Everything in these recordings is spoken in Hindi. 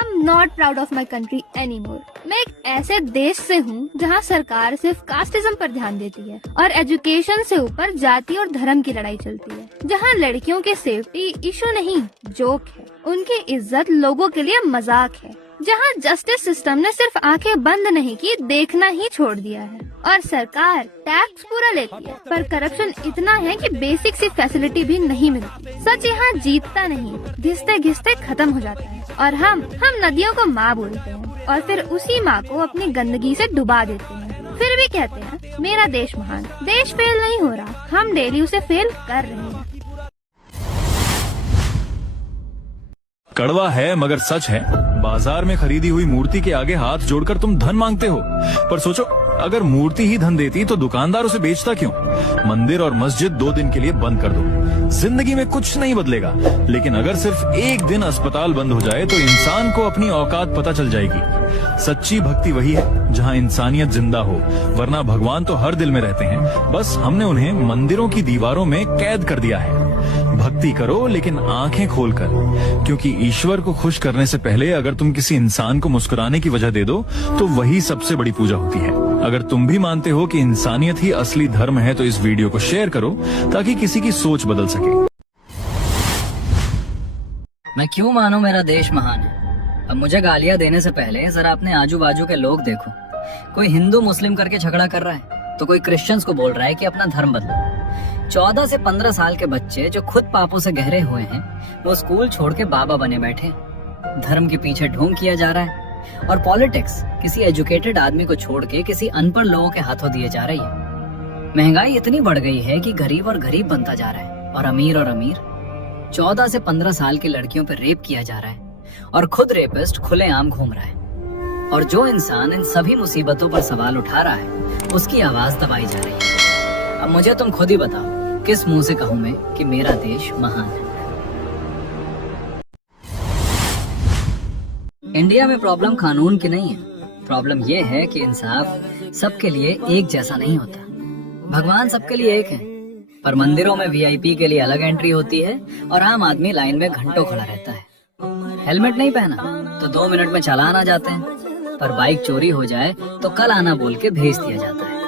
I'm not proud of my country anymore. मैं एक ऐसे देश से हूँ जहाँ सरकार सिर्फ कास्टिज्म पर ध्यान देती है और एजुकेशन से ऊपर जाति और धर्म की लड़ाई चलती है, जहाँ लड़कियों की सेफ्टी इशू नहीं जोक है, उनकी इज्जत लोगों के लिए मजाक है, जहाँ जस्टिस सिस्टम ने सिर्फ आंखें बंद नहीं की, देखना ही छोड़ दिया है और सरकार टैक्स पूरा लेती है पर करप्शन इतना है कि बेसिक सी फैसिलिटी भी नहीं मिलती। सच यहाँ जीतता नहीं, घिसते घिसते खत्म हो जाता है और हम नदियों को माँ बोलते हैं और फिर उसी माँ को अपनी गंदगी से डुबा देते हैं। फिर भी कहते हैं मेरा देश महान। देश फेल नहीं हो रहा, हम डेली उसे फेल कर रहे हैं। कड़वा है मगर सच है। बाजार में खरीदी हुई मूर्ति के आगे हाथ जोड़कर तुम धन मांगते हो, पर सोचो अगर मूर्ति ही धन देती तो दुकानदार उसे बेचता क्यों? मंदिर और मस्जिद 2 दिन के लिए बंद कर दो, जिंदगी में कुछ नहीं बदलेगा। लेकिन अगर सिर्फ एक दिन अस्पताल बंद हो जाए तो इंसान को अपनी औकात पता चल जाएगी। सच्ची भक्ति वही है जहाँ इंसानियत जिंदा हो, वरना भगवान तो हर दिल में रहते हैं, बस हमने उन्हें मंदिरों की दीवारों में कैद कर दिया है। भक्ति करो लेकिन आंखें खोलकर, क्योंकि ईश्वर को खुश करने से पहले अगर तुम किसी इंसान को मुस्कुराने की वजह दे दो तो वही सबसे बड़ी पूजा होती है। अगर तुम भी मानते हो कि इंसानियत ही असली धर्म है तो इस वीडियो को शेयर करो ताकि किसी की सोच बदल सके। मैं क्यों मानूं मेरा देश महान है? अब मुझे गालियां देने से पहले जरा अपने आजू बाजू के लोग देखो। कोई हिंदू मुस्लिम करके झगड़ा कर रहा है तो कोई क्रिश्चियंस को बोल रहा है कि अपना धर्म बदलो। 14 से 15 साल के बच्चे जो खुद पापों से गहरे हुए हैं वो स्कूल छोड़ के बाबा बने बैठे। धर्म के पीछे ढोंग किया जा रहा है और पॉलिटिक्स किसी एजुकेटेड आदमी को छोड़ के किसी अनपढ़ लोगों के हाथों दिए जा रही है। महंगाई इतनी बढ़ गई है कि गरीब और गरीब बनता जा रहा है और अमीर 14 से 15 साल की लड़कियों पर रेप किया जा रहा है और खुद रेपिस्ट खुलेआम घूम रहा है। और जो इंसान इन सभी मुसीबतों पर सवाल उठा रहा है उसकी आवाज दबाई जा रही है। अब मुझे तुम खुद ही बताओ किस मुंह से कहूं मैं कि मेरा देश महान है। इंडिया में प्रॉब्लम कानून की नहीं है, प्रॉब्लम ये है कि इंसाफ सबके लिए एक जैसा नहीं होता। भगवान सबके लिए एक है, पर मंदिरों में वीआईपी के लिए अलग एंट्री होती है और आम आदमी लाइन में घंटों खड़ा रहता है। हेलमेट नहीं पहना तो 2 मिनट में चालान आ जाते हैं, पर बाइक चोरी हो जाए तो कल आना बोल के भेज दिया जाता है।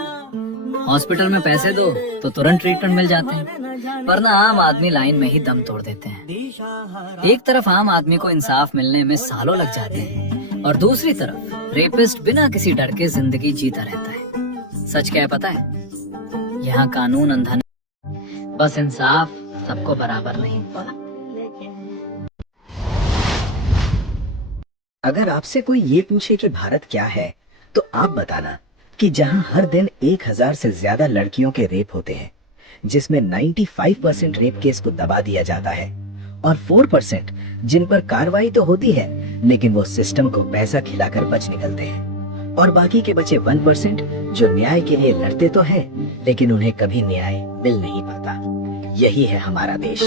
हॉस्पिटल में पैसे दो तो तुरंत ट्रीटमेंट मिल जाते हैं, वरना आम आदमी लाइन में ही दम तोड़ देते हैं। एक तरफ आम आदमी को इंसाफ मिलने में सालों लग जाते हैं और दूसरी तरफ रेपिस्ट बिना किसी डर के जिंदगी जीता रहता है। सच क्या है पता है? यहाँ कानून अंधा नहीं, बस इंसाफ सबको बराबर नहीं हुआ। अगर आपसे कोई ये पूछे कि भारत क्या है तो आप बताना कि जहां हर दिन 1000 से ज्यादा लड़कियों के रेप होते हैं, जिसमें 95% रेप केस को दबा दिया जाता है और 4% जिन पर कार्रवाई तो होती है लेकिन वो सिस्टम को पैसा खिलाकर बच निकलते हैं, और बाकी के बचे 1% जो न्याय के लिए लड़ते तो हैं लेकिन उन्हें कभी न्याय मिल नहीं पाता। यही है हमारा देश।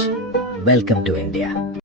Welcome to India.